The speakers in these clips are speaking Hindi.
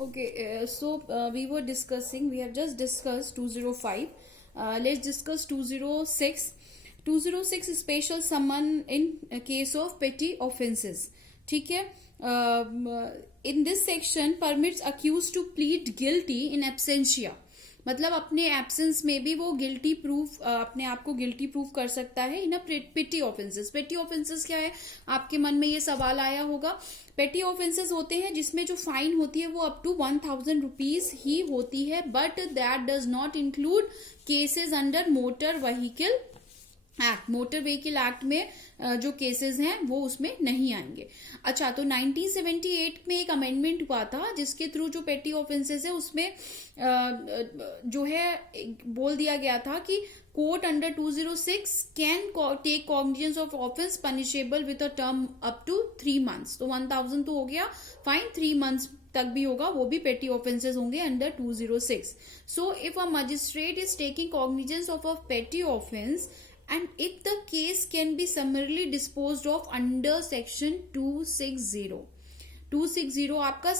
Okay, we were discussing, we have just discussed 205. Let's discuss 206. 206 special summon in case of petty offenses. ठीक है. In this section permits accused to plead guilty in absentia. मतलब अपने एब्सेंस में भी वो गिल्टी प्रूफ अपने आप को गिल्टी प्रूफ कर सकता है इन पेटी ऑफेंसेस. पेटी ऑफेंसेस क्या है, आपके मन में ये सवाल आया होगा. पेटी ऑफेंसेस होते हैं जिसमें जो फाइन होती है वो अप टू 1000 रुपीज ही होती है, but that does not include cases under motor vehicle act. Motor vehicle act में जो केसेस हैं वो उसमें नहीं आएंगे. अच्छा, तो 1978 में एक अमेंडमेंट हुआ था जिसके थ्रू जो पेटी ऑफेंसेस है उसमें जो है बोल दिया गया था कि court under 206 can take cognizance of offence punishable with a term up to 3 months. तो 1000 तो हो गया फाइन, 3 months तक भी होगा, वो भी पेटी ऑफेंसेस होंगे under 206. So if a magistrate is taking cognizance of a पेटी offence and if the case can be summarily disposed of under section 260. 260 आपका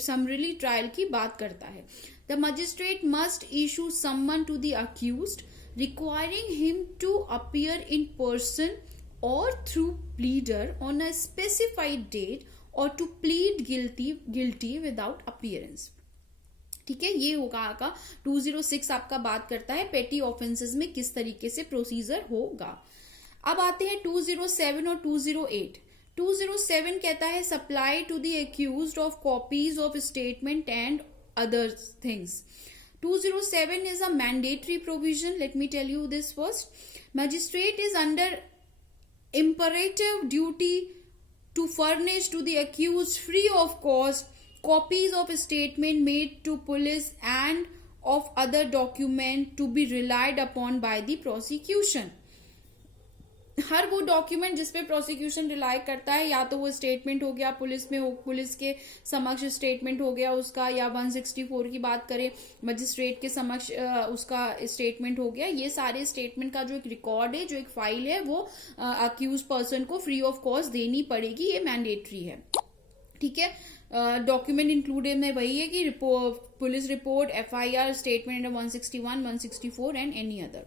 summarily trial की बात करता है. The magistrate must issue summon to the accused requiring him to appear in person or through pleader on a specified date or to plead guilty without appearance. ठीक है, ये होगा आपका 206 आपका बात करता है पेटी ऑफेंसेस में किस तरीके से प्रोसीजर होगा. अब आते हैं 207 और 208. 207 कहता है supply to the accused of copies of statement and other things. 207 is a mandatory provision. Let me tell you this first. Magistrate is under imperative duty to furnish to the accused free of cost copies of statement made to police and of other document to be relied upon by the prosecution. हर वो डॉक्यूमेंट जिसपे प्रोसिक्यूशन रिलाई करता है, या तो वो स्टेटमेंट हो गया पुलिस में हो, पुलिस के समक्ष स्टेटमेंट हो गया उसका, या 164 की बात करें मजिस्ट्रेट के समक्ष उसका स्टेटमेंट हो गया. ये सारे स्टेटमेंट का जो एक रिकॉर्ड है, जो एक फाइल है, वो अक्यूज पर्सन को फ्री ऑफ कॉस्ट देनी पड़ेगी. ये मैंडेटरी है. ठीक है, डॉक्यूमेंट इंक्लूडेड में वही है कि police report, FIR, statement 161, 164 and any other.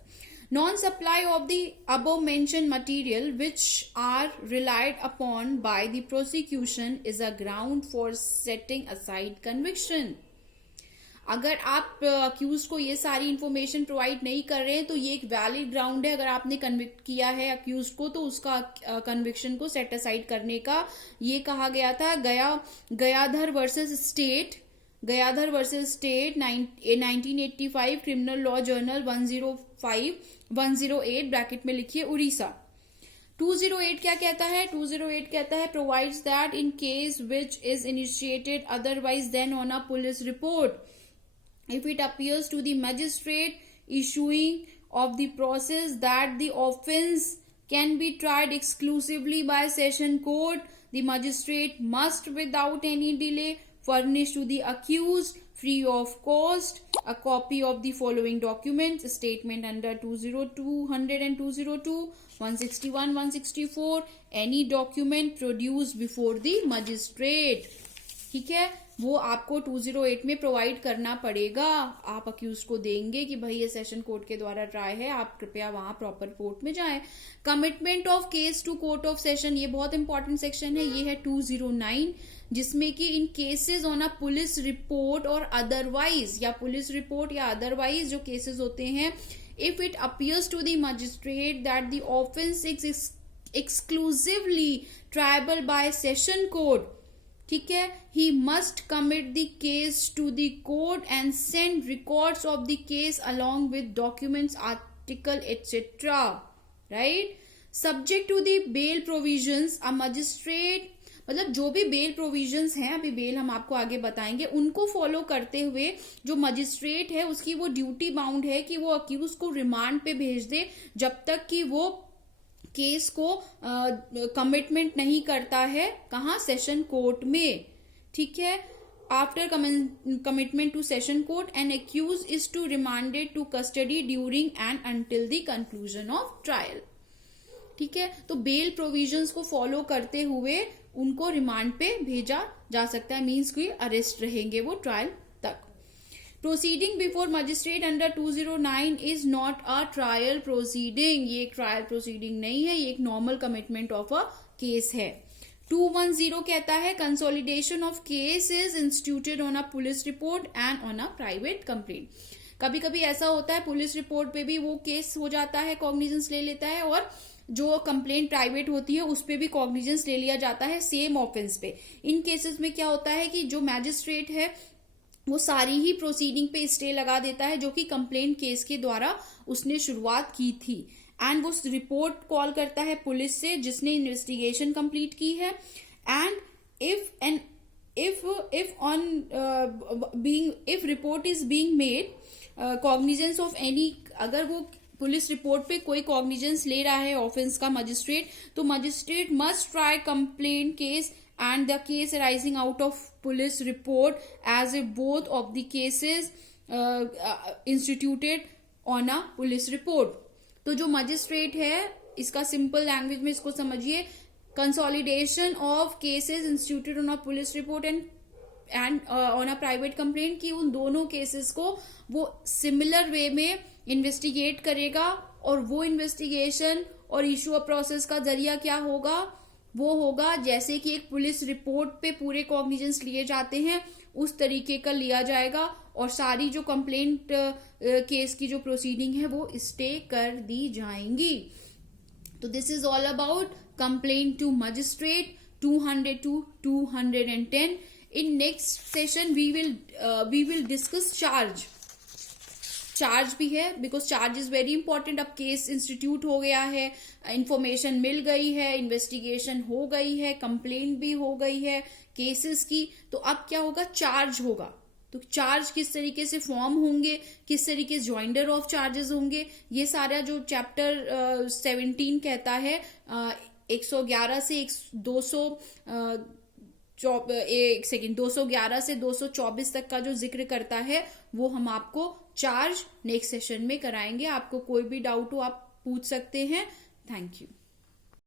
Non-supply of the above mentioned material which are relied upon by the prosecution is a ground for setting aside conviction. अगर आप अक्यूज को ये सारी इंफॉर्मेशन प्रोवाइड नहीं कर रहे हैं तो ये एक वैलिड ग्राउंड है. अगर आपने कन्विक्ट किया है अक्यूज को तो उसका कन्विक्शन को सेट असाइड करने का ये कहा गया था. Gayadhar versus state 1985 criminal law journal 108 bracket में लिखिए उड़ीसा. 208 क्या कहता है? 208 कहता है provides that in case which is initiated otherwise than on a police report, if it appears to the magistrate issuing of the process that the offence can be tried exclusively by session court, the magistrate must without any delay furnish to the accused free of cost a copy of the following documents: statement under 202 and 202, 161, 164, any document produced before the magistrate. ठीक है, वो आपको 208 में प्रोवाइड करना पड़ेगा. आप अक्यूज को देंगे कि भाई ये सेशन कोर्ट के द्वारा ट्राई है, आप कृपया वहां प्रॉपर कोर्ट में जाएं. Commitment of case to court of session, ये बहुत इंपॉर्टेंट सेक्शन है. ये है 209, जिसमें कि in cases on a police report और अदरवाइज, या पुलिस रिपोर्ट या अदरवाइज जो केसेस होते हैं, if it appears to the magistrate that the offence is exclusively triable by session court, ठीक है, he must commit the case to the court and send records of the case along with documents, article, etc. Right? Subject to the bail provisions, a magistrate, मतलब जो भी बेल प्रोविजंस हैं, अभी बेल हम आपको आगे बताएंगे, उनको फॉलो करते हुए जो मजिस्ट्रेट है उसकी वो ड्यूटी बाउंड है कि वो अक्यूज को रिमांड पे भेज दे जब तक कि वो केस को कमिटमेंट नहीं करता है. कहाँ? सेशन कोर्ट में. ठीक है, after commitment to session court an accused is to remanded to custody during and until the conclusion of trial. ठीक है, तो बेल प्रोविजंस को फॉलो करते हुए उनको रिमांड पे भेजा जा सकता है, मीन्स कोई अरेस्ट रहेंगे वो ट्रायल तक। Proceeding before magistrate under 209 is not a trial proceeding, ये एक ट्रायल प्रोसीडिंग नहीं है, ये एक normal commitment of a case है। 210 कहता है consolidation of case is instituted on a police report and on a private complaint. कभी कभी ऐसा होता है पुलिस रिपोर्ट पे भी वो केस हो जाता है, कॉग्निजेंस ले लेता है, और जो कंप्लेंट प्राइवेट होती है उस पे भी कॉग्निजेंस ले लिया जाता है सेम ऑफेंस पे। इन केसेस में क्या होता है कि जो मैजिस्ट्रेट है वो सारी ही प्रोसीडिंग पे स्टे लगा देता है जो कि कंप्लेंट केस के द्वारा उसने शुरुआत की थी, एंड वो रिपोर्ट कॉल करता है पुलिस से जिसने इन्वेस्टिगेशन कंप्लीट की है। And if report is being made cognizance of any, अगर वो पुलिस रिपोर्ट पे कोई कॉग्निजेंस ले रहा है ऑफेंस का मजिस्ट्रेट, तो magistrate must try complaint case and the case arising out of police report as if both of the cases instituted on a police report। तो जो मजिस्ट्रेट है, इसका सिंपल लैंग्वेज में इसको समझिए, consolidation of cases instituted on a police report and on a private complaint, की उन दोनों केसेस को वो सिमिलर वे में इन्वेस्टिगेट करेगा, और वो इन्वेस्टिगेशन और इशू ऑफ प्रोसेस का जरिया क्या होगा, वो होगा जैसे कि एक पुलिस रिपोर्ट पे पूरे कॉग्निजेंस लिए जाते हैं उस तरीके का लिया जाएगा, और सारी जो कंप्लेंट केस की जो प्रोसीडिंग है वो स्टे कर दी जाएंगी। तो this is all about complaint to magistrate 200 to 210। In next session we will discuss charge भी है, because charge is very important. अब केस इंस्टीट्यूट हो गया है, इंफॉर्मेशन मिल गई है, इन्वेस्टिगेशन हो गई है, कंप्लेंट भी हो गई है केसेस की, तो अब क्या होगा, चार्ज होगा। तो चार्ज किस तरीके से फॉर्म होंगे, किस तरीके से जॉइंडर ऑफ चार्जेस होंगे, ये सारा जो चैप्टर 17 कहता है 111 से 211 से 224 तक का जो जिक्र करता है, वो हम आपको चार्ज नेक्स्ट सेशन में कराएंगे। आपको कोई भी डाउट हो आप पूछ सकते हैं। Thank you.